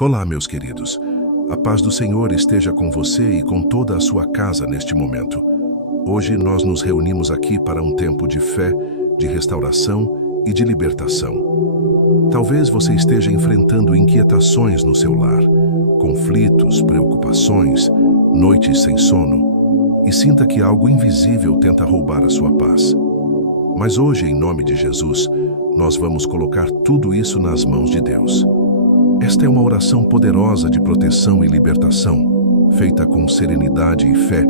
Olá, meus queridos. A paz do Senhor esteja com você e com toda a sua casa neste momento. Hoje nós nos reunimos aqui para um tempo de fé, de restauração e de libertação. Talvez você esteja enfrentando inquietações no seu lar, conflitos, preocupações, noites sem sono, e sinta que algo invisível tenta roubar a sua paz. Mas hoje, em nome de Jesus, nós vamos colocar tudo isso nas mãos de Deus. Esta é uma oração poderosa de proteção e libertação, feita com serenidade e fé,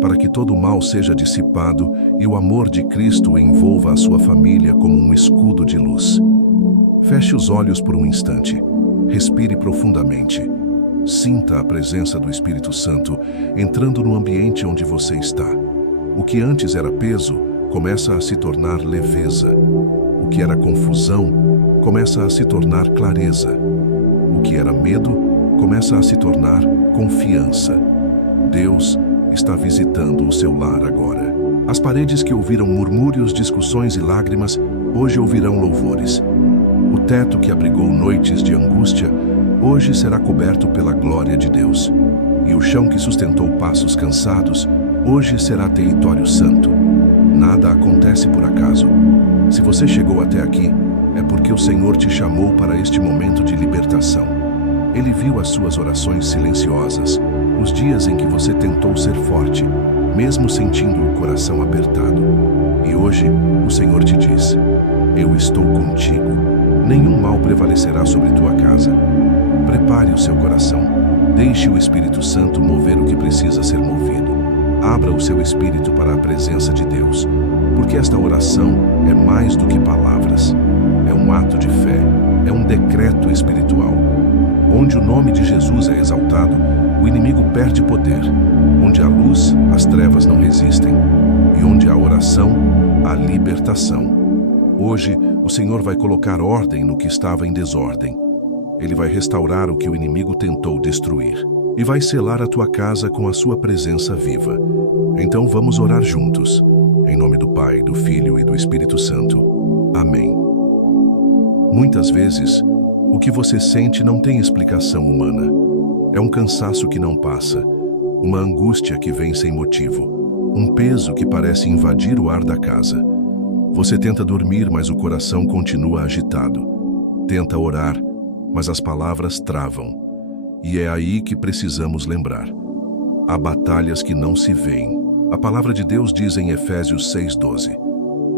para que todo o mal seja dissipado e o amor de Cristo envolva a sua família como um escudo de luz. Feche os olhos por um instante, respire profundamente, sinta a presença do Espírito Santo entrando no ambiente onde você está. O que antes era peso começa a se tornar leveza. O que era confusão começa a se tornar clareza. O que era medo começa a se tornar confiança. Deus está visitando o seu lar agora. As paredes que ouviram murmúrios, discussões e lágrimas, hoje ouvirão louvores. O teto que abrigou noites de angústia, hoje será coberto pela glória de Deus. E o chão que sustentou passos cansados, hoje será território santo. Nada acontece por acaso. Se você chegou até aqui, é porque o Senhor te chamou para este momento de libertação. Ele viu as suas orações silenciosas, os dias em que você tentou ser forte, mesmo sentindo o coração apertado. E hoje, o Senhor te diz: eu estou contigo. Nenhum mal prevalecerá sobre tua casa. Prepare o seu coração. Deixe o Espírito Santo mover o que precisa ser movido. Abra o seu espírito para a presença de Deus, porque esta oração é mais do que palavras. É um ato de fé, é um decreto espiritual. Onde o nome de Jesus é exaltado, o inimigo perde poder. Onde há luz, as trevas não resistem. E onde há oração, há libertação. Hoje, o Senhor vai colocar ordem no que estava em desordem. Ele vai restaurar o que o inimigo tentou destruir. E vai selar a tua casa com a sua presença viva. Então vamos orar juntos. Em nome do Pai, do Filho e do Espírito Santo. Amém. Muitas vezes, o que você sente não tem explicação humana. É um cansaço que não passa, uma angústia que vem sem motivo, um peso que parece invadir o ar da casa. Você tenta dormir, mas o coração continua agitado. Tenta orar, mas as palavras travam. E é aí que precisamos lembrar. Há batalhas que não se veem. A palavra de Deus diz em Efésios 6:12: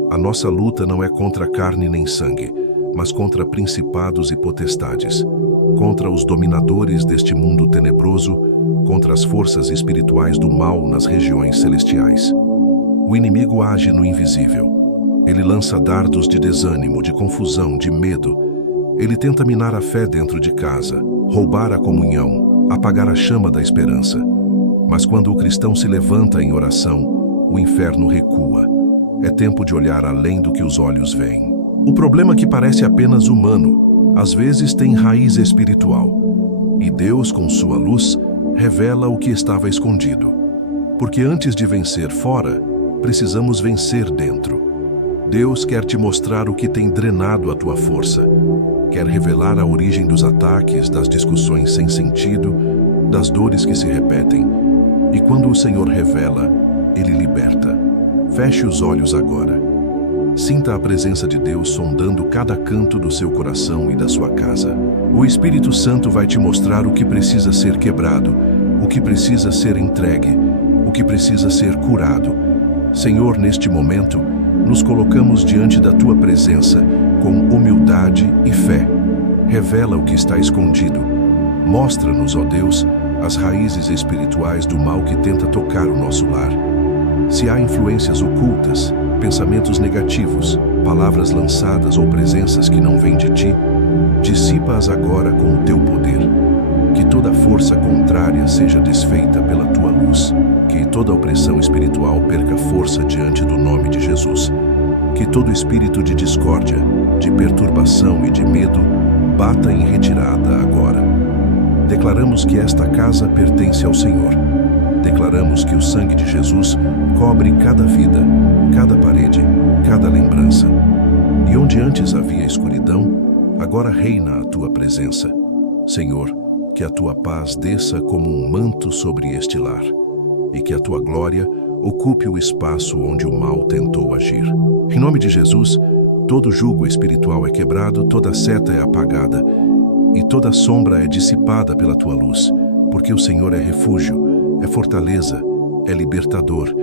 a nossa luta não é contra carne nem sangue, mas contra principados e potestades, contra os dominadores deste mundo tenebroso, contra as forças espirituais do mal nas regiões celestiais. O inimigo age no invisível. Ele lança dardos de desânimo, de confusão, de medo. Ele tenta minar a fé dentro de casa, roubar a comunhão, apagar a chama da esperança. Mas quando o cristão se levanta em oração, o inferno recua. É tempo de olhar além do que os olhos veem. O problema que parece apenas humano, às vezes tem raiz espiritual. E Deus, com sua luz, revela o que estava escondido. Porque antes de vencer fora, precisamos vencer dentro. Deus quer te mostrar o que tem drenado a tua força. Quer revelar a origem dos ataques, das discussões sem sentido, das dores que se repetem. E quando o Senhor revela, Ele liberta. Feche os olhos agora. Sinta a presença de Deus sondando cada canto do seu coração e da sua casa. O Espírito Santo vai te mostrar o que precisa ser quebrado, o que precisa ser entregue, o que precisa ser curado. Senhor, neste momento, nos colocamos diante da Tua presença com humildade e fé. Revela o que está escondido. Mostra-nos, ó Deus, as raízes espirituais do mal que tenta tocar o nosso lar. Se há influências ocultas, pensamentos negativos, palavras lançadas ou presenças que não vêm de Ti, dissipa-as agora com o Teu poder. Que toda força contrária seja desfeita pela Tua luz. Que toda opressão espiritual perca força diante do nome de Jesus. Que todo espírito de discórdia, de perturbação e de medo bata em retirada agora. Declaramos que esta casa pertence ao Senhor. Declaramos que o sangue de Jesus cobre cada vida, cada parede, cada lembrança. E onde antes havia escuridão, agora reina a Tua presença. Senhor, que a tua paz desça como um manto sobre este lar e que a tua glória ocupe o espaço onde o mal tentou agir. Em nome de Jesus, todo jugo espiritual é quebrado, toda seta é apagada e toda sombra é dissipada pela tua luz, porque o Senhor é refúgio, é fortaleza, é libertador,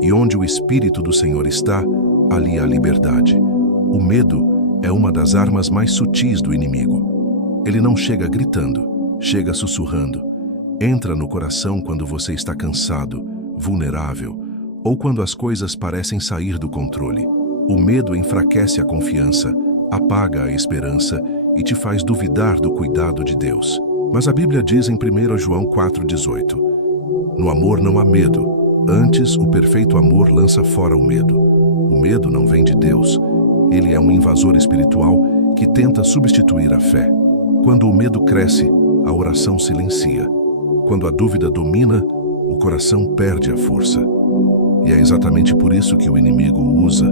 e onde o Espírito do Senhor está, ali há liberdade. O medo é uma das armas mais sutis do inimigo. Ele não chega gritando, chega sussurrando. Entra no coração quando você está cansado, vulnerável, ou quando as coisas parecem sair do controle. O medo enfraquece a confiança, apaga a esperança e te faz duvidar do cuidado de Deus. Mas a Bíblia diz em 1 João 4,18: no amor não há medo, antes o perfeito amor lança fora o medo. O medo não vem de Deus, ele é um invasor espiritual que tenta substituir a fé. Quando o medo cresce, a oração silencia. Quando a dúvida domina, o coração perde a força. E é exatamente por isso que o inimigo o usa,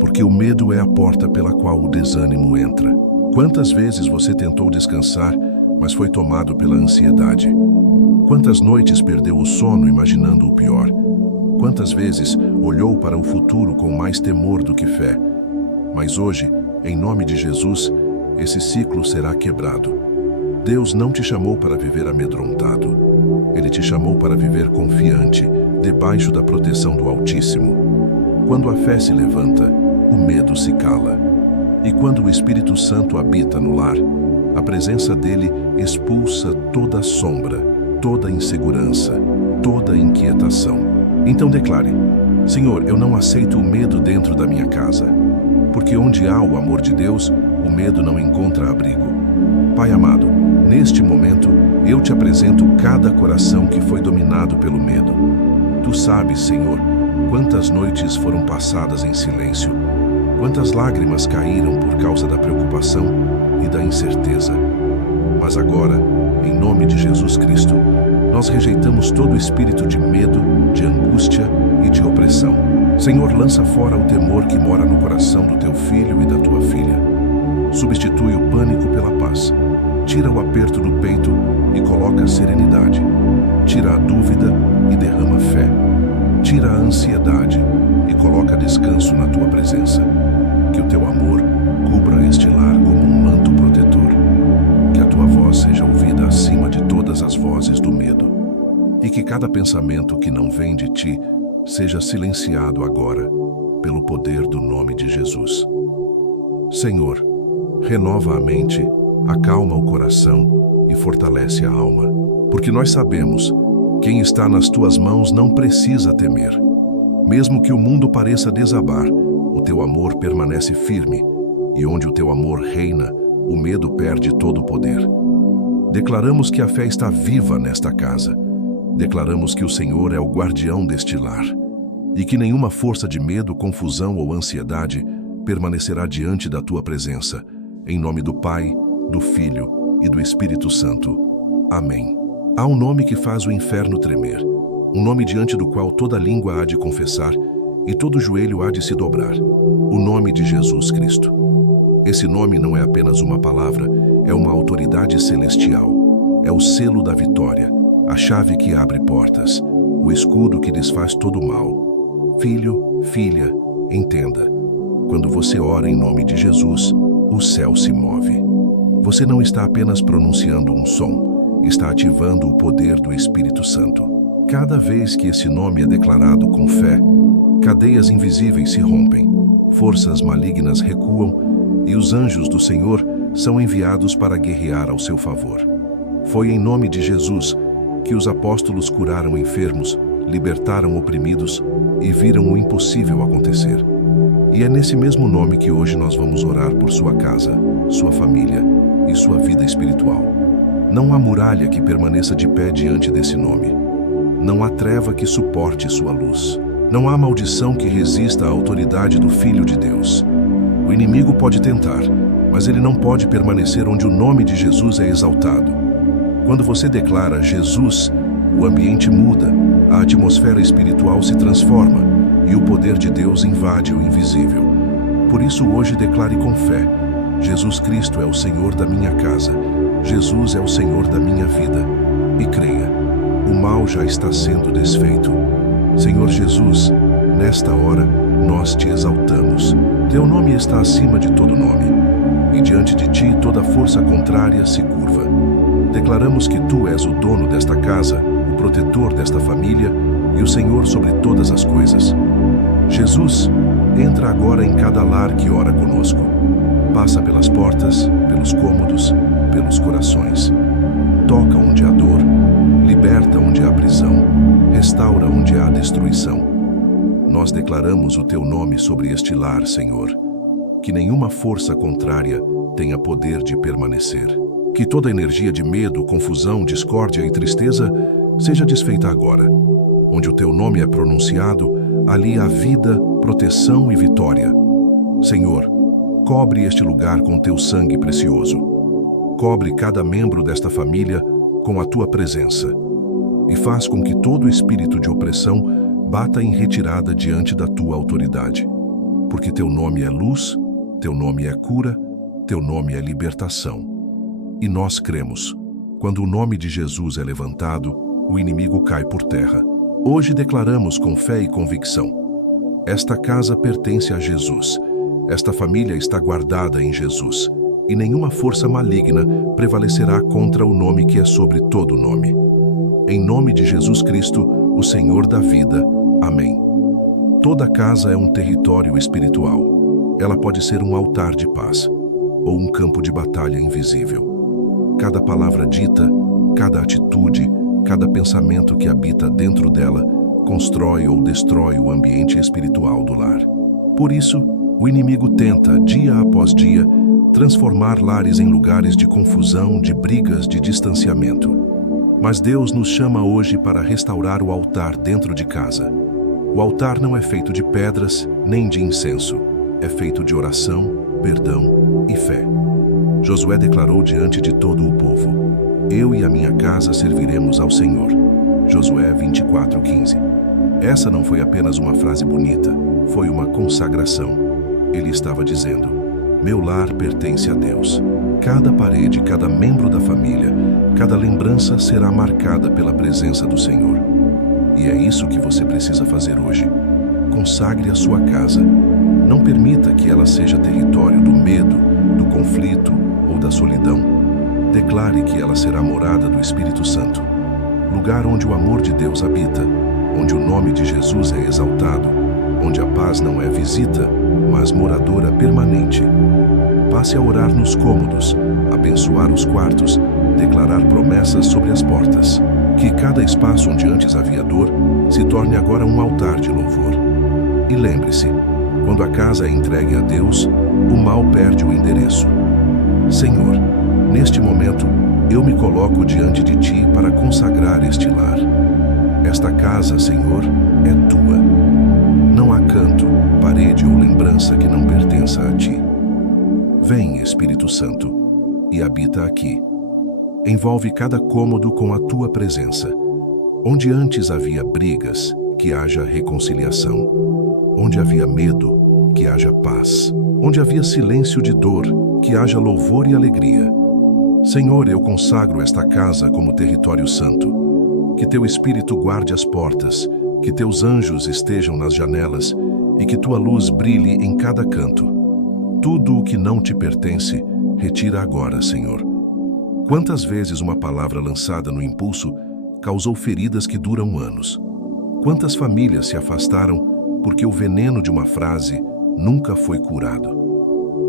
porque o medo é a porta pela qual o desânimo entra. Quantas vezes você tentou descansar, mas foi tomado pela ansiedade? Quantas noites perdeu o sono imaginando o pior? Quantas vezes olhou para o futuro com mais temor do que fé? Mas hoje, em nome de Jesus, esse ciclo será quebrado. Deus não te chamou para viver amedrontado. Ele te chamou para viver confiante, debaixo da proteção do Altíssimo. Quando a fé se levanta, o medo se cala. E quando o Espírito Santo habita no lar, a presença dele expulsa toda sombra, toda insegurança, toda inquietação. Então declare: Senhor, eu não aceito o medo dentro da minha casa, porque onde há o amor de Deus, o medo não encontra abrigo. Pai amado, neste momento, eu te apresento cada coração que foi dominado pelo medo. Tu sabes, Senhor, quantas noites foram passadas em silêncio, quantas lágrimas caíram por causa da preocupação e da incerteza. Mas agora, em nome de Jesus Cristo, nós rejeitamos todo espírito de medo, de angústia e de opressão. Senhor, lança fora o temor que mora no coração do teu filho e da tua filha. Substitui o pânico pela paz. Tira o aperto do peito e coloca serenidade. Tira a dúvida e derrama fé. Tira a ansiedade e coloca descanso na tua presença. Que o teu amor cubra este lar como um manto protetor. Que a tua voz seja ouvida acima de todas as vozes do medo. E que cada pensamento que não vem de ti seja silenciado agora, pelo poder do nome de Jesus. Senhor, renova a mente, acalma o coração e fortalece a alma. Porque nós sabemos, quem está nas tuas mãos não precisa temer. Mesmo que o mundo pareça desabar, o teu amor permanece firme, e onde o teu amor reina, o medo perde todo o poder. Declaramos que a fé está viva nesta casa. Declaramos que o Senhor é o guardião deste lar, e que nenhuma força de medo, confusão ou ansiedade permanecerá diante da tua presença. Em nome do Pai, do Filho e do Espírito Santo. Amém. Há um nome que faz o inferno tremer, um nome diante do qual toda língua há de confessar e todo joelho há de se dobrar, o nome de Jesus Cristo. Esse nome não é apenas uma palavra, é uma autoridade celestial, é o selo da vitória, a chave que abre portas, o escudo que desfaz todo o mal. Filho, filha, entenda, quando você ora em nome de Jesus, o céu se move. Você não está apenas pronunciando um som, está ativando o poder do Espírito Santo. Cada vez que esse nome é declarado com fé, cadeias invisíveis se rompem, forças malignas recuam e os anjos do Senhor são enviados para guerrear ao seu favor. Foi em nome de Jesus que os apóstolos curaram enfermos, libertaram oprimidos e viram o impossível acontecer. E é nesse mesmo nome que hoje nós vamos orar por sua casa, sua família e sua vida espiritual. Não há muralha que permaneça de pé diante desse nome. Não há treva que suporte sua luz. Não há maldição que resista à autoridade do Filho de Deus. O inimigo pode tentar, mas ele não pode permanecer onde o nome de Jesus é exaltado. Quando você declara Jesus, o ambiente muda, a atmosfera espiritual se transforma e o poder de Deus invade o invisível. Por isso hoje declare com fé: Jesus Cristo é o Senhor da minha casa Jesus é o Senhor da minha vida. E creia, o mal já está sendo desfeito. Senhor Jesus, nesta hora, nós te exaltamos. Teu nome está acima de todo nome, e diante de ti toda força contrária se curva. Declaramos que tu és o dono desta casa, o protetor desta família e o Senhor sobre todas as coisas. Jesus, entra agora em cada lar que ora conosco. Passa pelas portas, pelos cômodos, pelos corações. Toca onde há dor, liberta onde há prisão, restaura onde há destruição. Nós declaramos o teu nome sobre este lar, Senhor. Que nenhuma força contrária tenha poder de permanecer. Que toda energia de medo, confusão, discórdia e tristeza seja desfeita agora. Onde o teu nome é pronunciado, ali há vida, proteção e vitória. Senhor, cobre este lugar com teu sangue precioso. Cobre cada membro desta família com a tua presença. E faz com que todo espírito de opressão bata em retirada diante da tua autoridade. Porque teu nome é luz, teu nome é cura, teu nome é libertação. E nós cremos, quando o nome de Jesus é levantado, o inimigo cai por terra. Hoje declaramos com fé e convicção: esta casa pertence a Jesus, esta família está guardada em Jesus, e nenhuma força maligna prevalecerá contra o nome que é sobre todo nome. Em nome de Jesus Cristo, o Senhor da vida. Amém. Toda casa é um território espiritual. Ela pode ser um altar de paz, ou um campo de batalha invisível. Cada palavra dita, cada atitude, cada pensamento que habita dentro dela constrói ou destrói o ambiente espiritual do lar. Por isso, o inimigo tenta, dia após dia, transformar lares em lugares de confusão, de brigas, de distanciamento. Mas Deus nos chama hoje para restaurar o altar dentro de casa. O altar não é feito de pedras, nem de incenso. É feito de oração, perdão e fé. Josué declarou diante de todo o povo: eu e a minha casa serviremos ao Senhor. Josué 24:15. Essa não foi apenas uma frase bonita, foi uma consagração. Ele estava dizendo: meu lar pertence a Deus. Cada parede, cada membro da família, cada lembrança será marcada pela presença do Senhor. E é isso que você precisa fazer hoje. Consagre a sua casa. Não permita que ela seja território do medo, do conflito ou da solidão. Declare que ela será morada do Espírito Santo. Lugar onde o amor de Deus habita, onde o nome de Jesus é exaltado, onde a paz não é visita, mas moradora permanente. Passe a orar nos cômodos, abençoar os quartos, declarar promessas sobre as portas. Que cada espaço onde antes havia dor se torne agora um altar de louvor. E lembre-se, quando a casa é entregue a Deus, o mal perde o endereço. Senhor, neste momento, eu me coloco diante de Ti para consagrar este lar. Esta casa, Senhor, é Tua. Não há canto, parede ou lembrança que não pertença a Ti. Vem, Espírito Santo, e habita aqui. Envolve cada cômodo com a Tua presença. Onde antes havia brigas, que haja reconciliação. Onde havia medo, que haja paz. Onde havia silêncio de dor, que haja louvor e alegria. Senhor, eu consagro esta casa como território santo. Que Teu Espírito guarde as portas, que Teus anjos estejam nas janelas e que Tua luz brilhe em cada canto. Tudo o que não Te pertence, retira agora, Senhor. Quantas vezes uma palavra lançada no impulso causou feridas que duram anos? Quantas famílias se afastaram porque o veneno de uma frase nunca foi curado?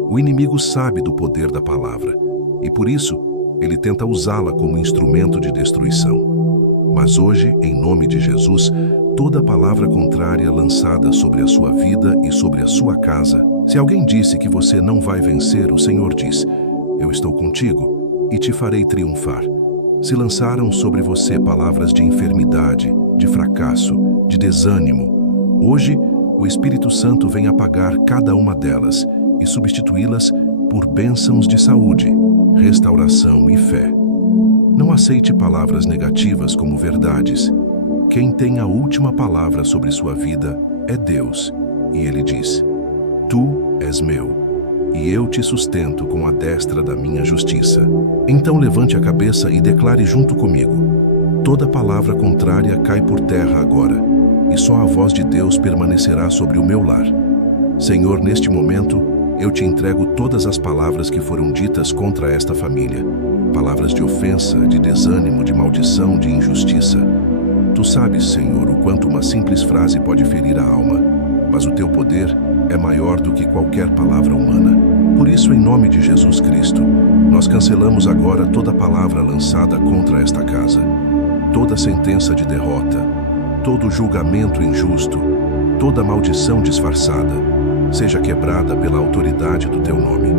O inimigo sabe do poder da palavra e, por isso, ele tenta usá-la como instrumento de destruição. Mas hoje, em nome de Jesus, toda palavra contrária lançada sobre a sua vida e sobre a sua casa, se alguém disse que você não vai vencer, o Senhor diz: eu estou contigo e te farei triunfar. Se lançaram sobre você palavras de enfermidade, de fracasso, de desânimo, hoje o Espírito Santo vem apagar cada uma delas e substituí-las por bênçãos de saúde, restauração e fé. Não aceite palavras negativas como verdades. Quem tem a última palavra sobre sua vida é Deus, e Ele diz: Tu és meu. e eu te sustento com a destra da minha justiça. Então levante a cabeça e declare junto comigo: toda palavra contrária cai por terra agora, e só a voz de Deus permanecerá sobre o meu lar. Senhor, neste momento, eu te entrego todas as palavras que foram ditas contra esta família. Palavras de ofensa, de desânimo, de maldição, de injustiça. Tu sabes, Senhor, o quanto uma simples frase pode ferir a alma, mas o teu poder é maior do que qualquer palavra humana. Por isso, em nome de Jesus Cristo, nós cancelamos agora toda palavra lançada contra esta casa, toda sentença de derrota, todo julgamento injusto, toda maldição disfarçada, seja quebrada pela autoridade do teu nome.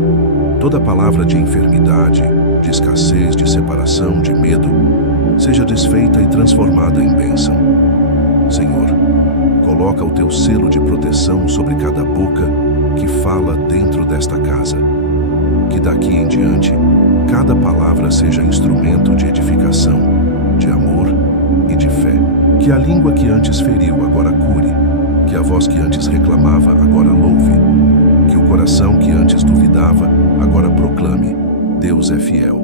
Toda palavra de enfermidade, de escassez, de separação, de medo, seja desfeita e transformada em bênção. Senhor, coloca o teu selo de proteção sobre cada boca que fala dentro desta casa. Que daqui em diante, cada palavra seja instrumento de edificação, de amor e de fé. Que a língua que antes feriu agora cure, que a voz que antes reclamava agora louve, que o coração que antes duvidava agora proclame: Deus é fiel.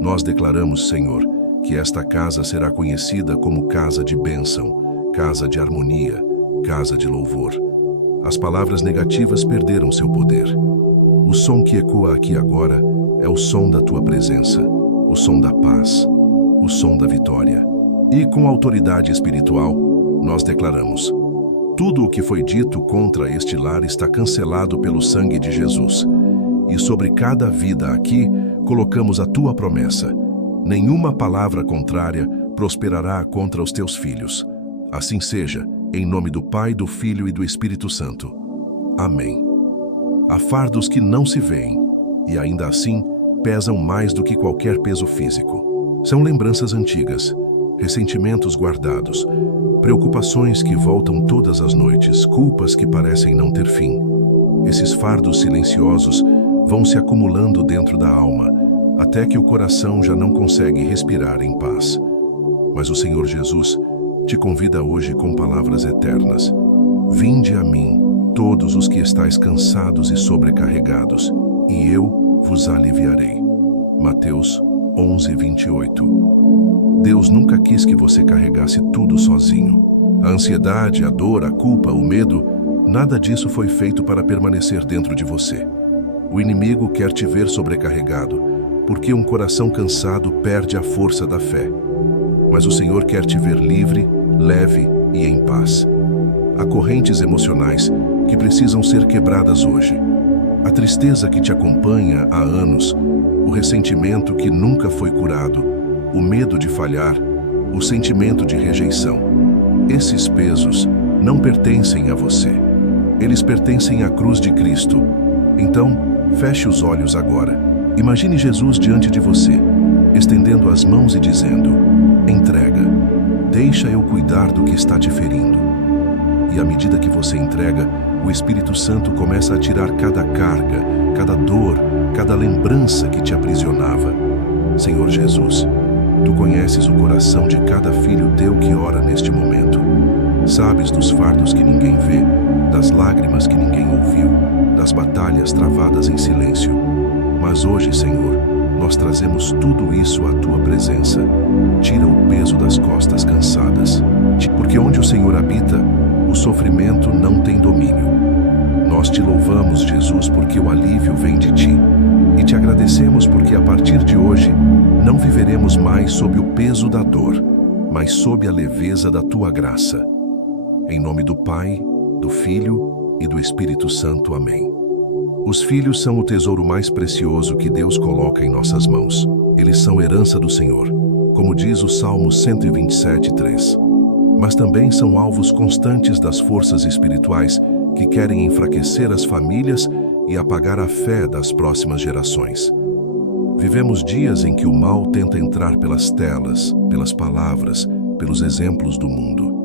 Nós declaramos, Senhor, que esta casa será conhecida como casa de bênção, casa de harmonia, casa de louvor. As palavras negativas perderam seu poder. O som que ecoa aqui agora é o som da tua presença, o som da paz, o som da vitória. E com autoridade espiritual, nós declaramos: tudo o que foi dito contra este lar está cancelado pelo sangue de Jesus. E sobre cada vida aqui, colocamos a tua promessa: nenhuma palavra contrária prosperará contra os teus filhos. Assim seja, em nome do Pai, do Filho e do Espírito Santo. Amém. Há fardos que não se veem, e ainda assim pesam mais do que qualquer peso físico. São lembranças antigas, ressentimentos guardados, preocupações que voltam todas as noites, culpas que parecem não ter fim. Esses fardos silenciosos vão se acumulando dentro da alma, até que o coração já não consegue respirar em paz. Mas o Senhor Jesus te convida hoje com palavras eternas: vinde a mim, todos os que estáis cansados e sobrecarregados, e eu vos aliviarei. Mateus 11:28. Deus nunca quis que você carregasse tudo sozinho. A ansiedade, a dor, a culpa, o medo, nada disso foi feito para permanecer dentro de você. O inimigo quer te ver sobrecarregado, porque um coração cansado perde a força da fé. Mas o Senhor quer te ver livre, leve e em paz. Há correntes emocionais que precisam ser quebradas hoje. A tristeza que te acompanha há anos, o ressentimento que nunca foi curado, o medo de falhar, o sentimento de rejeição. Esses pesos não pertencem a você. Eles pertencem à cruz de Cristo. Então, feche os olhos agora. Imagine Jesus diante de você, estendendo as mãos e dizendo: entrega, deixa eu cuidar do que está te ferindo. E à medida que você entrega, o Espírito Santo começa a tirar cada carga, cada dor, cada lembrança que te aprisionava. Senhor Jesus, tu conheces o coração de cada filho teu que ora neste momento. Sabes dos fardos que ninguém vê, das lágrimas que ninguém ouviu, das batalhas travadas em silêncio. Mas hoje, Senhor, nós trazemos tudo isso à tua presença. Tira o peso das costas cansadas, porque onde o Senhor habita, o sofrimento não tem domínio. Nós te louvamos, Jesus, porque o alívio vem de ti. E te agradecemos porque a partir de hoje, não viveremos mais sob o peso da dor, mas sob a leveza da tua graça. Em nome do Pai, do Filho e do Espírito Santo. Amém. Os filhos são o tesouro mais precioso que Deus coloca em nossas mãos. Eles são herança do Senhor, como diz o Salmo 127:3. Mas também são alvos constantes das forças espirituais que querem enfraquecer as famílias e apagar a fé das próximas gerações. Vivemos dias em que o mal tenta entrar pelas telas, pelas palavras, pelos exemplos do mundo.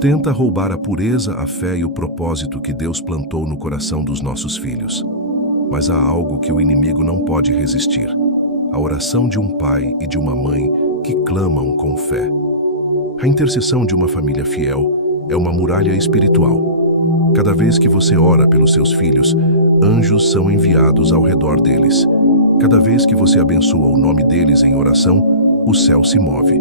Tenta roubar a pureza, a fé e o propósito que Deus plantou no coração dos nossos filhos. Mas há algo que o inimigo não pode resistir: a oração de um pai e de uma mãe que clamam com fé. A intercessão de uma família fiel é uma muralha espiritual. Cada vez que você ora pelos seus filhos, anjos são enviados ao redor deles. Cada vez que você abençoa o nome deles em oração, o céu se move.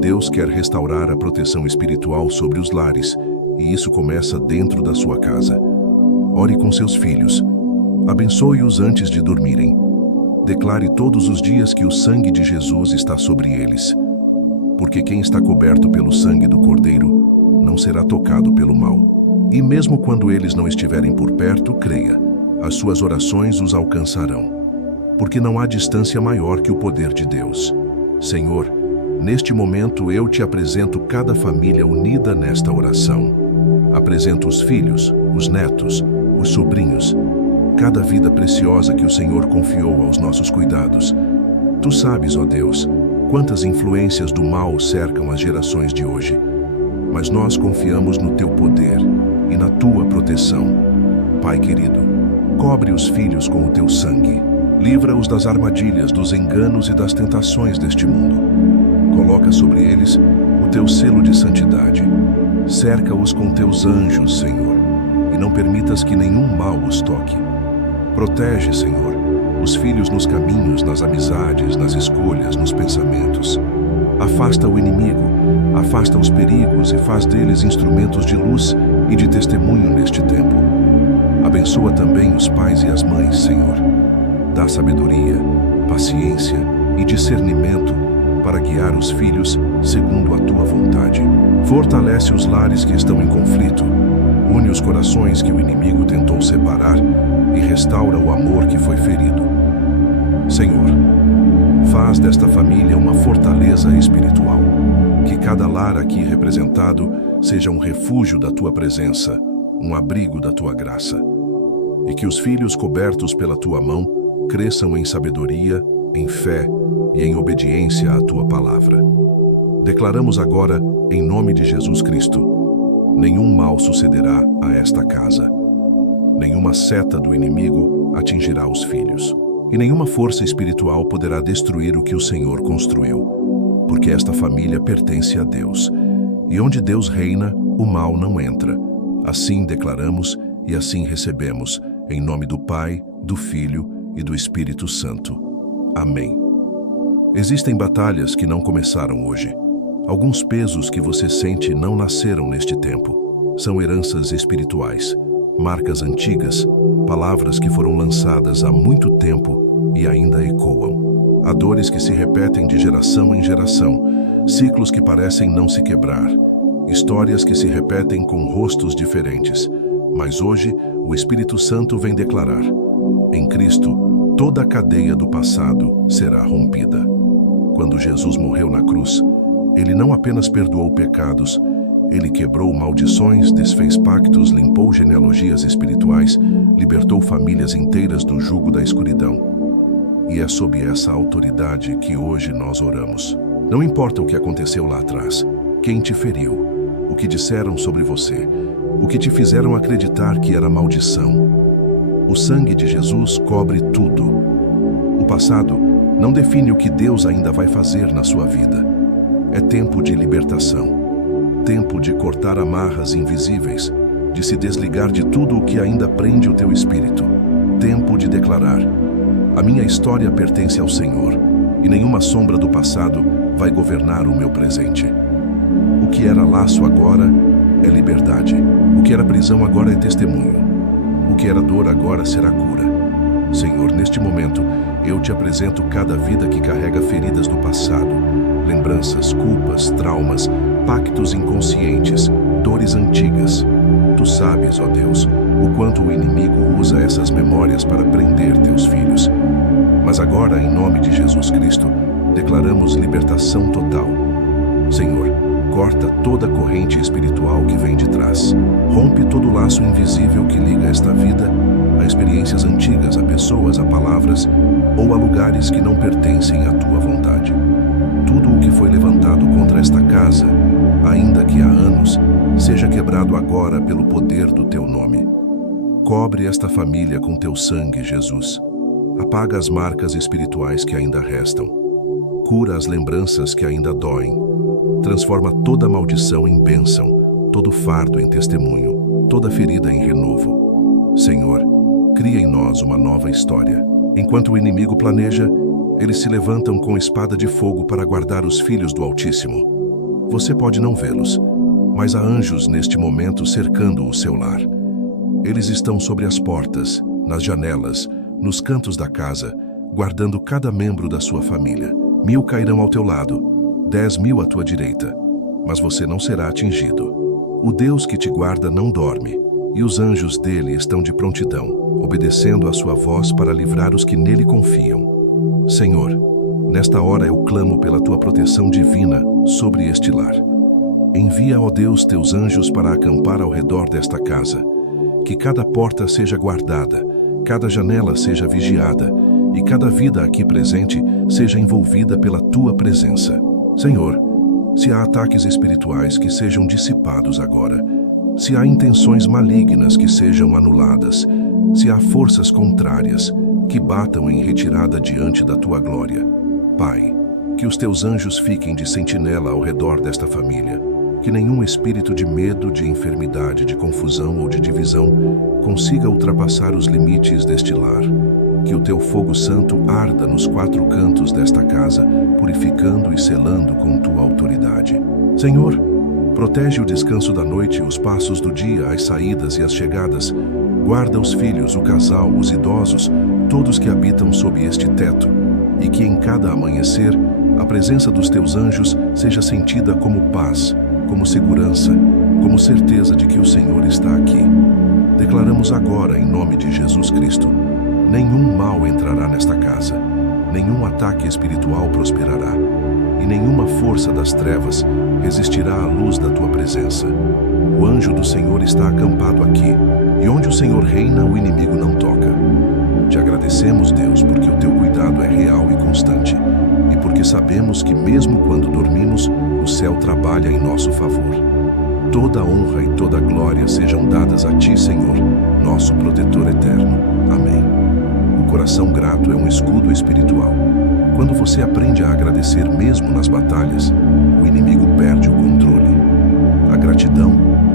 Deus quer restaurar a proteção espiritual sobre os lares, e isso começa dentro da sua casa. Ore com seus filhos. Abençoe-os antes de dormirem. Declare todos os dias que o sangue de Jesus está sobre eles. Porque quem está coberto pelo sangue do Cordeiro não será tocado pelo mal. E mesmo quando eles não estiverem por perto, creia, as suas orações os alcançarão. Porque não há distância maior que o poder de Deus. Senhor, neste momento eu te apresento cada família unida nesta oração. Apresento os filhos, os netos, os sobrinhos, cada vida preciosa que o Senhor confiou aos nossos cuidados. Tu sabes, ó Deus, quantas influências do mal cercam as gerações de hoje. Mas nós confiamos no teu poder e na tua proteção. Pai querido, cobre os filhos com o teu sangue. Livra-os das armadilhas, dos enganos e das tentações deste mundo. Coloca sobre eles o teu selo de santidade. Cerca-os com teus anjos, Senhor, e não permitas que nenhum mal os toque. Protege, Senhor, os filhos nos caminhos, nas amizades, nas escolhas, nos pensamentos. Afasta o inimigo, afasta os perigos e faz deles instrumentos de luz e de testemunho neste tempo. Abençoa também os pais e as mães, Senhor. Dá sabedoria, paciência e discernimento para guiar os filhos segundo a tua vontade. Fortalece os lares que estão em conflito, une os corações que o inimigo tentou separar e restaura o amor que foi ferido. Senhor, faz desta família uma fortaleza espiritual, que cada lar aqui representado seja um refúgio da tua presença, um abrigo da tua graça, e que os filhos cobertos pela tua mão cresçam em sabedoria, em fé e em obediência à tua palavra. Declaramos agora, em nome de Jesus Cristo, nenhum mal sucederá a esta casa. Nenhuma seta do inimigo atingirá os filhos. E nenhuma força espiritual poderá destruir o que o Senhor construiu. Porque esta família pertence a Deus. E onde Deus reina, o mal não entra. Assim declaramos e assim recebemos, em nome do Pai, do Filho e do Espírito Santo. Amém. Existem batalhas que não começaram hoje. Alguns pesos que você sente não nasceram neste tempo. São heranças espirituais, marcas antigas, palavras que foram lançadas há muito tempo e ainda ecoam. Há dores que se repetem de geração em geração, ciclos que parecem não se quebrar, histórias que se repetem com rostos diferentes. Mas hoje, o Espírito Santo vem declarar: em Cristo, toda a cadeia do passado será rompida. Quando Jesus morreu na cruz, ele não apenas perdoou pecados, ele quebrou maldições, desfez pactos, limpou genealogias espirituais, libertou famílias inteiras do jugo da escuridão. E é sob essa autoridade que hoje nós oramos. Não importa o que aconteceu lá atrás, quem te feriu, o que disseram sobre você, o que te fizeram acreditar que era maldição. O sangue de Jesus cobre tudo. O passado não define o que Deus ainda vai fazer na sua vida. É tempo de libertação. Tempo de cortar amarras invisíveis, de se desligar de tudo o que ainda prende o teu espírito. Tempo de declarar: a minha história pertence ao Senhor, e nenhuma sombra do passado vai governar o meu presente. O que era laço agora é liberdade. O que era prisão agora é testemunho. O que era dor agora será cura. Senhor, neste momento, eu te apresento cada vida que carrega feridas do passado, lembranças, culpas, traumas, pactos inconscientes, dores antigas. Tu sabes, ó Deus, o quanto o inimigo usa essas memórias para prender teus filhos. Mas agora, em nome de Jesus Cristo, declaramos libertação total. Senhor, corta toda a corrente espiritual que vem de trás. Rompe todo o laço invisível que liga esta vida a experiências antigas, a pessoas, a palavras ou a lugares que não pertencem à tua vontade. Tudo o que foi levantado contra esta casa, ainda que há anos, seja quebrado agora pelo poder do teu nome. Cobre esta família com teu sangue, Jesus. Apaga as marcas espirituais que ainda restam. Cura as lembranças que ainda doem. Transforma toda maldição em bênção, todo fardo em testemunho, toda ferida em renovo. Senhor, cria em nós uma nova história. Enquanto o inimigo planeja, eles se levantam com espada de fogo para guardar os filhos do Altíssimo. Você pode não vê-los, mas há anjos neste momento cercando o seu lar. Eles estão sobre as portas, nas janelas, nos cantos da casa, guardando cada membro da sua família. 1000 cairão ao teu lado, 10.000 à tua direita, mas você não será atingido. O Deus que te guarda não dorme, e os anjos dele estão de prontidão, obedecendo à sua voz para livrar os que nele confiam. Senhor, nesta hora eu clamo pela tua proteção divina sobre este lar. Envia, ó Deus, teus anjos para acampar ao redor desta casa, que cada porta seja guardada, cada janela seja vigiada e cada vida aqui presente seja envolvida pela tua presença. Senhor, se há ataques espirituais, que sejam dissipados agora. Se há intenções malignas, que sejam anuladas. Se há forças contrárias, que batam em retirada diante da tua glória. Pai, que os teus anjos fiquem de sentinela ao redor desta família. Que nenhum espírito de medo, de enfermidade, de confusão ou de divisão consiga ultrapassar os limites deste lar. Que o teu fogo santo arda nos 4 cantos desta casa, purificando e selando com tua autoridade. Senhor, protege o descanso da noite, os passos do dia, as saídas e as chegadas. Guarda os filhos, o casal, os idosos, todos que habitam sob este teto. E que em cada amanhecer, a presença dos teus anjos seja sentida como paz, como segurança, como certeza de que o Senhor está aqui. Declaramos agora, em nome de Jesus Cristo, nenhum mal entrará nesta casa, nenhum ataque espiritual prosperará, e nenhuma força das trevas resistirá à luz da tua presença. O anjo do Senhor está acampado aqui, e onde o Senhor reina, o inimigo não toca. Te agradecemos, Deus, porque o teu cuidado é real e constante, e porque sabemos que mesmo quando dormimos, o céu trabalha em nosso favor. Toda a honra e toda a glória sejam dadas a ti, Senhor, nosso protetor eterno. Amém. O coração grato é um escudo espiritual. Quando você aprende a agradecer mesmo nas batalhas, o inimigo perde o controle. A gratidão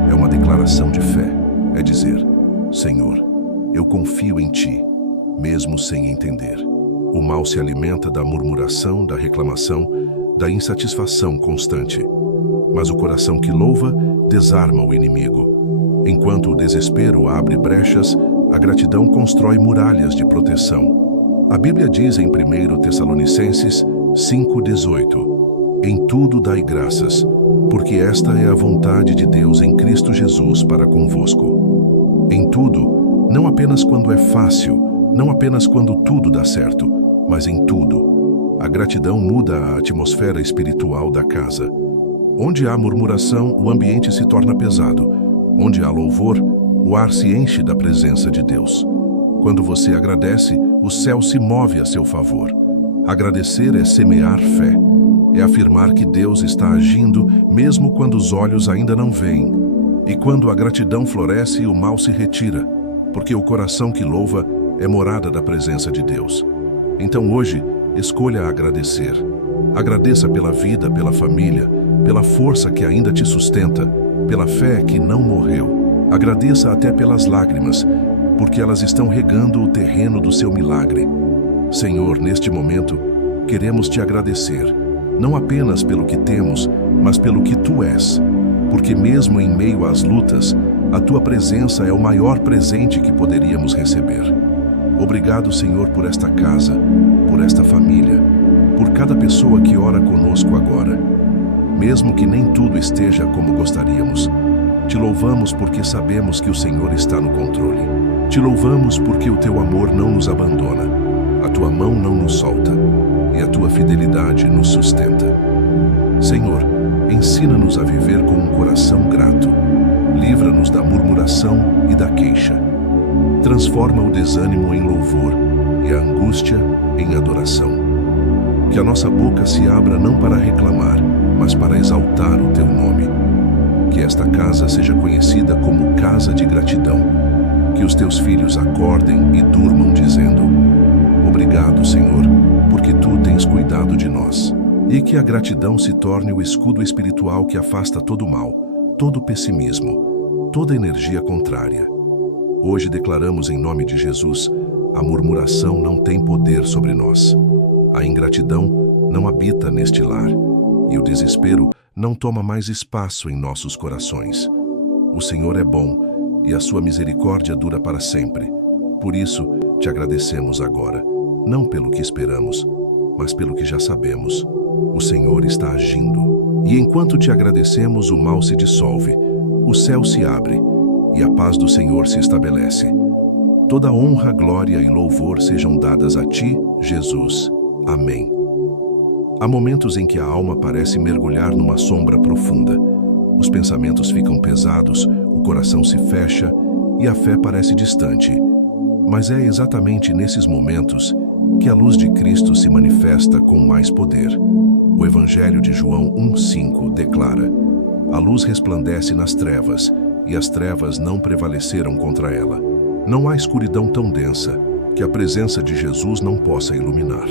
é uma declaração de fé. É dizer: Senhor, eu confio em ti, mesmo sem entender. O mal se alimenta da murmuração, da reclamação, da insatisfação constante. Mas o coração que louva desarma o inimigo. Enquanto o desespero abre brechas, a gratidão constrói muralhas de proteção. A Bíblia diz em 1 Tessalonicenses 5,18: Em tudo dai graças, porque esta é a vontade de Deus em Cristo Jesus para convosco. Em tudo, não apenas quando é fácil, não apenas quando tudo dá certo, mas em tudo. A gratidão muda a atmosfera espiritual da casa. Onde há murmuração, o ambiente se torna pesado. Onde há louvor, o ar se enche da presença de Deus. Quando você agradece, o céu se move a seu favor. Agradecer é semear fé. É afirmar que Deus está agindo mesmo quando os olhos ainda não veem. E quando a gratidão floresce, o mal se retira, porque o coração que louva é morada da presença de Deus. Então hoje, escolha agradecer. Agradeça pela vida, pela família, pela força que ainda te sustenta, pela fé que não morreu. Agradeça até pelas lágrimas, porque elas estão regando o terreno do seu milagre. Senhor, neste momento, queremos te agradecer, não apenas pelo que temos, mas pelo que tu és. Porque mesmo em meio às lutas, a tua presença é o maior presente que poderíamos receber. Obrigado, Senhor, por esta casa, por esta família, por cada pessoa que ora conosco agora. Mesmo que nem tudo esteja como gostaríamos, te louvamos porque sabemos que o Senhor está no controle. Te louvamos porque o teu amor não nos abandona, a tua mão não nos solta e a tua fidelidade nos sustenta. Senhor, ensina-nos a viver com um coração grato. Livra-nos da murmuração e da queixa. Transforma o desânimo em louvor e a angústia em adoração. Que a nossa boca se abra não para reclamar, mas para exaltar o teu nome. Que esta casa seja conhecida como casa de gratidão. Que os teus filhos acordem e durmam dizendo: Obrigado, Senhor, porque tu tens cuidado de nós. E que a gratidão se torne o escudo espiritual que afasta todo o mal, todo o pessimismo, toda energia contrária. Hoje declaramos em nome de Jesus: a murmuração não tem poder sobre nós. A ingratidão não habita neste lar, e o desespero não toma mais espaço em nossos corações. O Senhor é bom, e a sua misericórdia dura para sempre. Por isso, te agradecemos agora, não pelo que esperamos, mas pelo que já sabemos. O Senhor está agindo. E enquanto te agradecemos, o mal se dissolve, o céu se abre, e a paz do Senhor se estabelece. Toda honra, glória e louvor sejam dadas a ti, Jesus. Amém. Há momentos em que a alma parece mergulhar numa sombra profunda. Os pensamentos ficam pesados, o coração se fecha e a fé parece distante. Mas é exatamente nesses momentos que a luz de Cristo se manifesta com mais poder. O Evangelho de João 1,5 declara: a luz resplandece nas trevas, e as trevas não prevaleceram contra ela. Não há escuridão tão densa que a presença de Jesus não possa iluminar.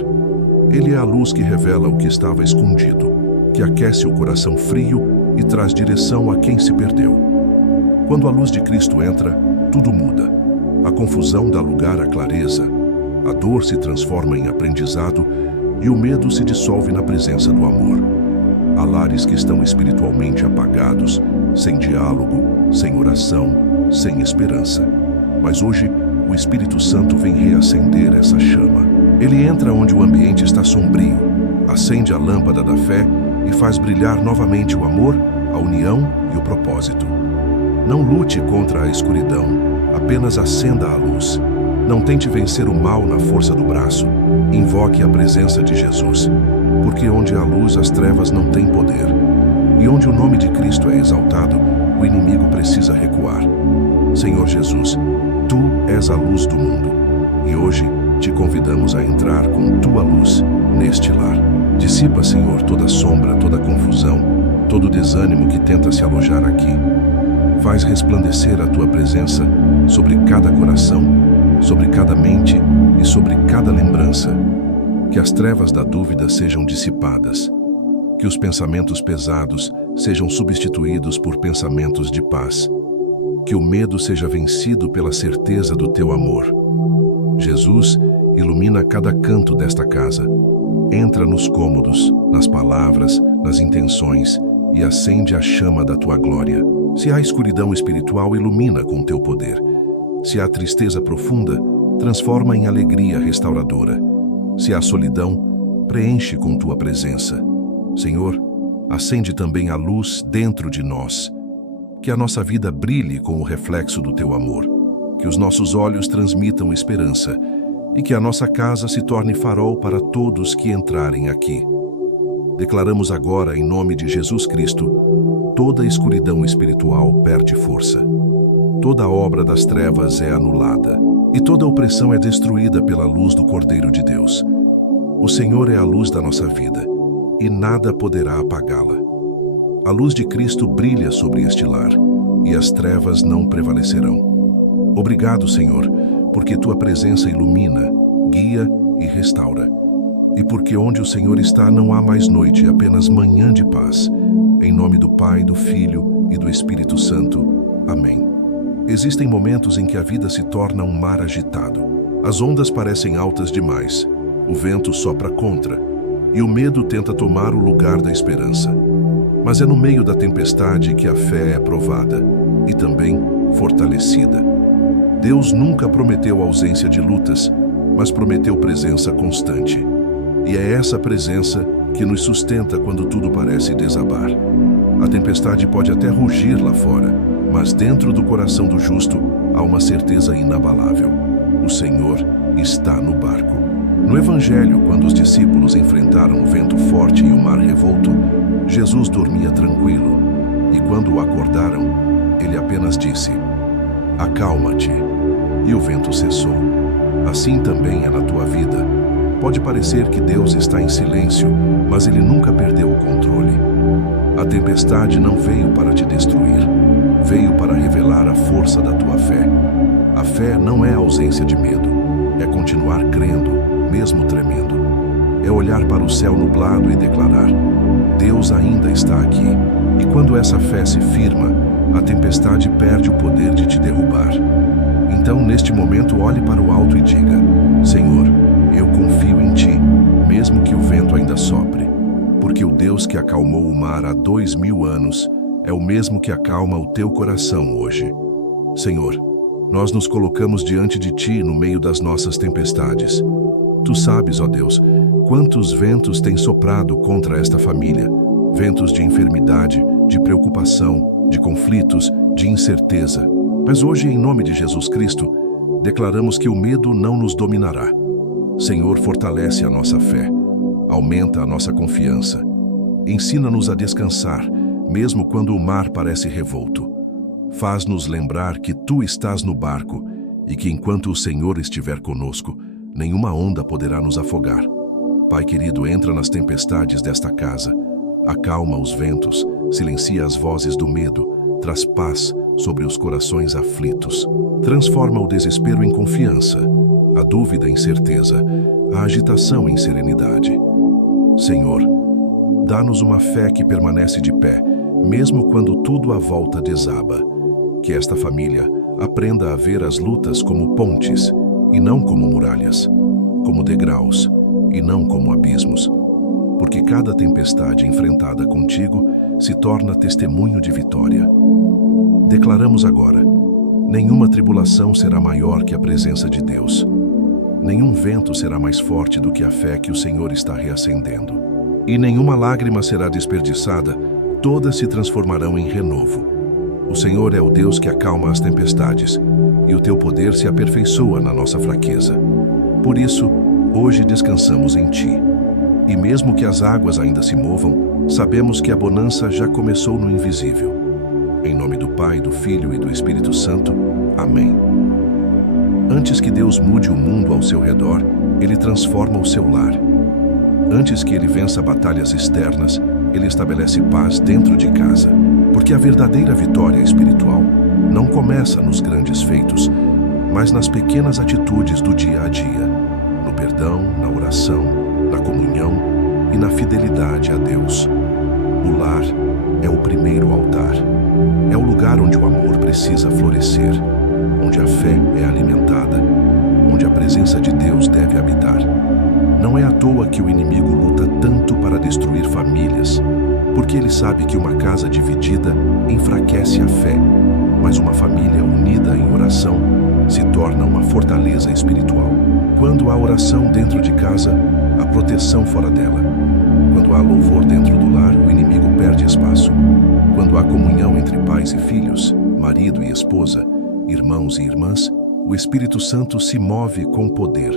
Ele é a luz que revela o que estava escondido, que aquece o coração frio e traz direção a quem se perdeu. Quando a luz de Cristo entra, tudo muda. A confusão dá lugar à clareza, a dor se transforma em aprendizado e o medo se dissolve na presença do amor. Há lares que estão espiritualmente apagados, sem diálogo, sem oração, sem esperança. Mas hoje, o Espírito Santo vem reacender essa chama. Ele entra onde o ambiente está sombrio, acende a lâmpada da fé e faz brilhar novamente o amor, a união e o propósito. Não lute contra a escuridão, apenas acenda a luz. Não tente vencer o mal na força do braço. Invoque a presença de Jesus, porque onde há luz, as trevas não têm poder. E onde o nome de Cristo é exaltado, o inimigo precisa recuar. Senhor Jesus, Tu és a luz do mundo, e hoje te convidamos a entrar com Tua luz neste lar. Dissipa, Senhor, toda sombra, toda confusão, todo desânimo que tenta se alojar aqui. Faz resplandecer a Tua presença sobre cada coração, sobre cada mente e sobre cada lembrança. Que as trevas da dúvida sejam dissipadas, que os pensamentos pesados sejam substituídos por pensamentos de paz, que o medo seja vencido pela certeza do Teu amor. Jesus, ilumina cada canto desta casa. Entra nos cômodos, nas palavras, nas intenções e acende a chama da Tua glória. Se há escuridão espiritual, ilumina com Teu poder. Se há tristeza profunda, transforma em alegria restauradora. Se há solidão, preenche com Tua presença. Senhor, acende também a luz dentro de nós. Que a nossa vida brilhe com o reflexo do Teu amor. Que os nossos olhos transmitam esperança e que a nossa casa se torne farol para todos que entrarem aqui. Declaramos agora, em nome de Jesus Cristo, toda escuridão espiritual perde força. Toda obra das trevas é anulada e toda opressão é destruída pela luz do Cordeiro de Deus. O Senhor é a luz da nossa vida e nada poderá apagá-la. A luz de Cristo brilha sobre este lar e as trevas não prevalecerão. Obrigado, Senhor, porque Tua presença ilumina, guia e restaura. E porque onde o Senhor está não há mais noite, apenas manhã de paz. Em nome do Pai, do Filho e do Espírito Santo. Amém. Existem momentos em que a vida se torna um mar agitado. As ondas parecem altas demais, o vento sopra contra e o medo tenta tomar o lugar da esperança. Mas é no meio da tempestade que a fé é provada e também fortalecida. Deus nunca prometeu ausência de lutas, mas prometeu presença constante. E é essa presença que nos sustenta quando tudo parece desabar. A tempestade pode até rugir lá fora, mas dentro do coração do justo há uma certeza inabalável. O Senhor está no barco. No Evangelho, quando os discípulos enfrentaram o vento forte e o mar revolto, Jesus dormia tranquilo, e quando o acordaram, ele apenas disse: "Acalma-te", e o vento cessou. Assim também é na tua vida. Pode parecer que Deus está em silêncio, mas Ele nunca perdeu o controle. A tempestade não veio para te destruir, veio para revelar a força da tua fé. A fé não é ausência de medo, é continuar crendo, mesmo tremendo. É olhar para o céu nublado e declarar: Deus ainda está aqui. E quando essa fé se firma, a tempestade perde o poder de te derrubar. Então, neste momento, olhe para o alto e diga: Senhor, eu confio em Ti, mesmo que o vento ainda sopre, porque o Deus que acalmou o mar há 2000 anos é o mesmo que acalma o teu coração hoje. Senhor, nós nos colocamos diante de Ti no meio das nossas tempestades. Tu sabes, ó Deus, quantos ventos têm soprado contra esta família, ventos de enfermidade, de preocupação, de conflitos, de incerteza. Mas hoje, em nome de Jesus Cristo, declaramos que o medo não nos dominará. Senhor, fortalece a nossa fé, aumenta a nossa confiança. Ensina-nos a descansar, mesmo quando o mar parece revolto. Faz-nos lembrar que Tu estás no barco e que enquanto o Senhor estiver conosco, nenhuma onda poderá nos afogar. Pai querido, entra nas tempestades desta casa, acalma os ventos, silencia as vozes do medo, traz paz sobre os corações aflitos. Transforma o desespero em confiança, a dúvida em certeza, a agitação em serenidade. Senhor, dá-nos uma fé que permanece de pé, mesmo quando tudo à volta desaba. Que esta família aprenda a ver as lutas como pontes e não como muralhas, como degraus e não como abismos, porque cada tempestade enfrentada contigo se torna testemunho de vitória. Declaramos agora: nenhuma tribulação será maior que a presença de Deus. Nenhum vento será mais forte do que a fé que o Senhor está reacendendo. E nenhuma lágrima será desperdiçada, todas se transformarão em renovo. O Senhor é o Deus que acalma as tempestades, e o teu poder se aperfeiçoa na nossa fraqueza. Por isso, hoje descansamos em Ti. E mesmo que as águas ainda se movam, sabemos que a bonança já começou no invisível. Em nome do Pai, do Filho e do Espírito Santo. Amém. Antes que Deus mude o mundo ao seu redor, Ele transforma o seu lar. Antes que Ele vença batalhas externas, Ele estabelece paz dentro de casa, porque a verdadeira vitória espiritual não começa nos grandes feitos, mas nas pequenas atitudes do dia a dia, no perdão, na oração, na comunhão e na fidelidade a Deus. O lar é o primeiro altar. É o lugar onde o amor precisa florescer, onde a fé é alimentada, onde a presença de Deus deve habitar. Não é à toa que o inimigo luta tanto para destruir famílias, porque ele sabe que uma casa dividida enfraquece a fé, mas uma família unida em oração se torna uma fortaleza espiritual. Quando há oração dentro de casa, há proteção fora dela. Quando há louvor dentro do lar, o inimigo perde espaço. Quando há comunhão entre pais e filhos, marido e esposa, irmãos e irmãs, o Espírito Santo se move com poder.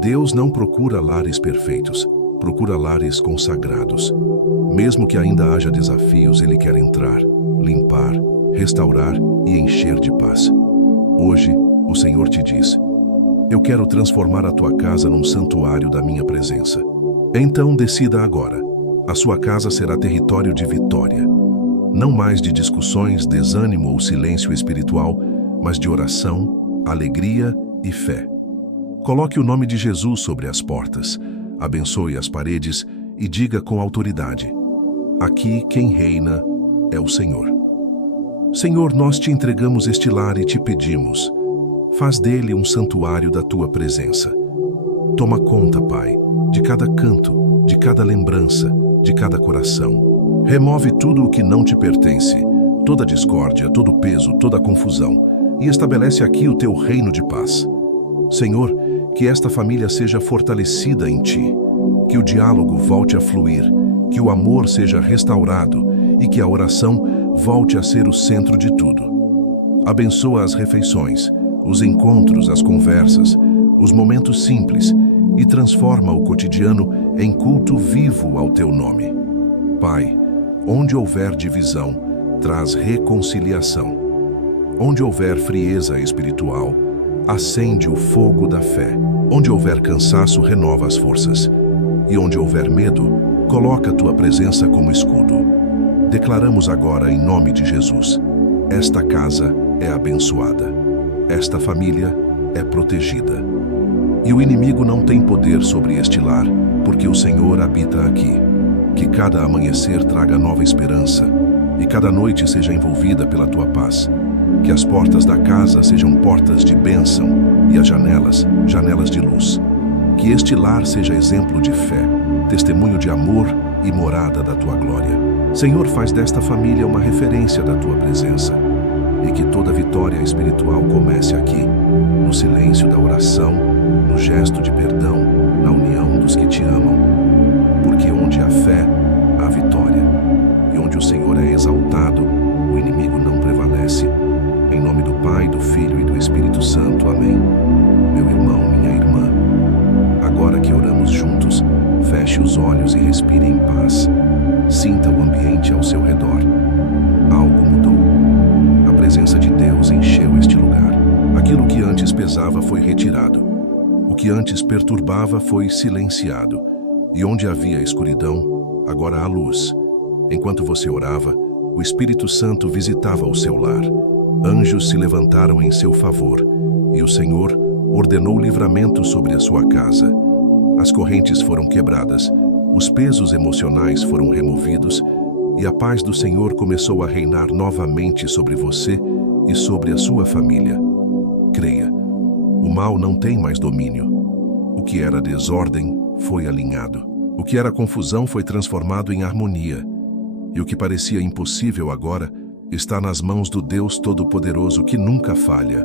Deus não procura lares perfeitos, procura lares consagrados. Mesmo que ainda haja desafios, Ele quer entrar, limpar, restaurar e encher de paz. Hoje, o Senhor te diz: eu quero transformar a tua casa num santuário da minha presença. Então decida agora. A sua casa será território de vitória. Não mais de discussões, desânimo ou silêncio espiritual, mas de oração, alegria e fé. Coloque o nome de Jesus sobre as portas, abençoe as paredes e diga com autoridade: aqui quem reina é o Senhor. Senhor, nós te entregamos este lar e te pedimos: faz dele um santuário da tua presença. Toma conta, Pai, de cada canto, de cada lembrança, de cada coração. Remove tudo o que não te pertence, toda discórdia, todo peso, toda confusão, e estabelece aqui o teu reino de paz. Senhor, que esta família seja fortalecida em Ti, que o diálogo volte a fluir, que o amor seja restaurado e que a oração volte a ser o centro de tudo. Abençoa as refeições, os encontros, as conversas, os momentos simples e transforma o cotidiano em culto vivo ao Teu nome. Pai, onde houver divisão, traz reconciliação. Onde houver frieza espiritual, acende o fogo da fé. Onde houver cansaço, renova as forças. E onde houver medo, coloca a Tua presença como escudo. Declaramos agora em nome de Jesus: esta casa é abençoada. Esta família é protegida. E o inimigo não tem poder sobre este lar, porque o Senhor habita aqui. Que cada amanhecer traga nova esperança, e cada noite seja envolvida pela Tua paz. Que as portas da casa sejam portas de bênção e as janelas, janelas de luz. Que este lar seja exemplo de fé, testemunho de amor e morada da tua glória. Senhor, faz desta família uma referência da tua presença e que toda vitória espiritual comece aqui, no silêncio da oração, no gesto de perdão, na união dos que te amam. Porque onde há fé, há vitória. E onde o Senhor é exaltado, o inimigo não prevalece. Em nome do Pai, do Filho e do Espírito Santo. Amém. Meu irmão, minha irmã, agora que oramos juntos, feche os olhos e respire em paz. Sinta o ambiente ao seu redor. Algo mudou. A presença de Deus encheu este lugar. Aquilo que antes pesava foi retirado. O que antes perturbava foi silenciado. E onde havia escuridão, agora há luz. Enquanto você orava, o Espírito Santo visitava o seu lar. Anjos se levantaram em seu favor, e o Senhor ordenou livramento sobre a sua casa. As correntes foram quebradas, os pesos emocionais foram removidos, e a paz do Senhor começou a reinar novamente sobre você e sobre a sua família. Creia, o mal não tem mais domínio. O que era desordem foi alinhado. O que era confusão foi transformado em harmonia. E o que parecia impossível agora está nas mãos do Deus Todo-Poderoso que nunca falha.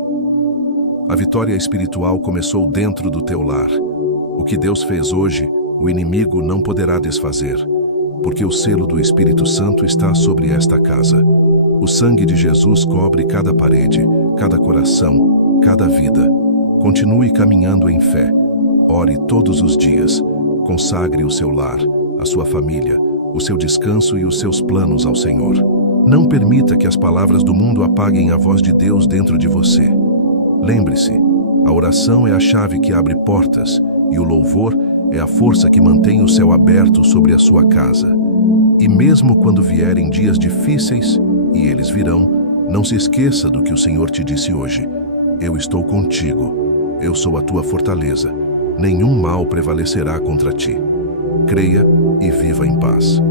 A vitória espiritual começou dentro do teu lar. O que Deus fez hoje, o inimigo não poderá desfazer, porque o selo do Espírito Santo está sobre esta casa. O sangue de Jesus cobre cada parede, cada coração, cada vida. Continue caminhando em fé. Ore todos os dias. Consagre o seu lar, a sua família, o seu descanso e os seus planos ao Senhor. Não permita que as palavras do mundo apaguem a voz de Deus dentro de você. Lembre-se, a oração é a chave que abre portas e o louvor é a força que mantém o céu aberto sobre a sua casa. E mesmo quando vierem dias difíceis, e eles virão, não se esqueça do que o Senhor te disse hoje. Eu estou contigo, eu sou a tua fortaleza. Nenhum mal prevalecerá contra ti. Creia e viva em paz,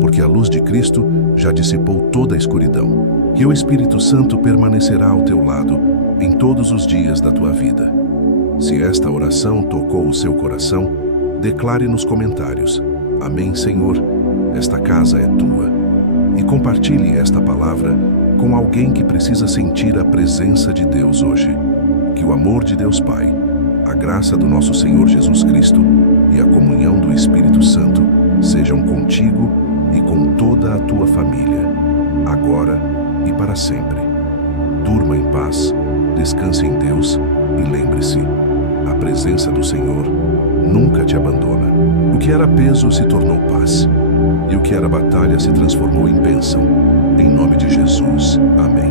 porque a luz de Cristo já dissipou toda a escuridão. E o Espírito Santo permanecerá ao teu lado em todos os dias da tua vida. Se esta oração tocou o seu coração, declare nos comentários: Amém, Senhor, esta casa é tua. E compartilhe esta palavra com alguém que precisa sentir a presença de Deus hoje. Que o amor de Deus Pai, a graça do nosso Senhor Jesus Cristo e a comunhão do Espírito Santo sejam contigo e com toda a tua família, agora e para sempre. Durma em paz, descanse em Deus e lembre-se, a presença do Senhor nunca te abandona. O que era peso se tornou paz, e o que era batalha se transformou em bênção. Em nome de Jesus, amém.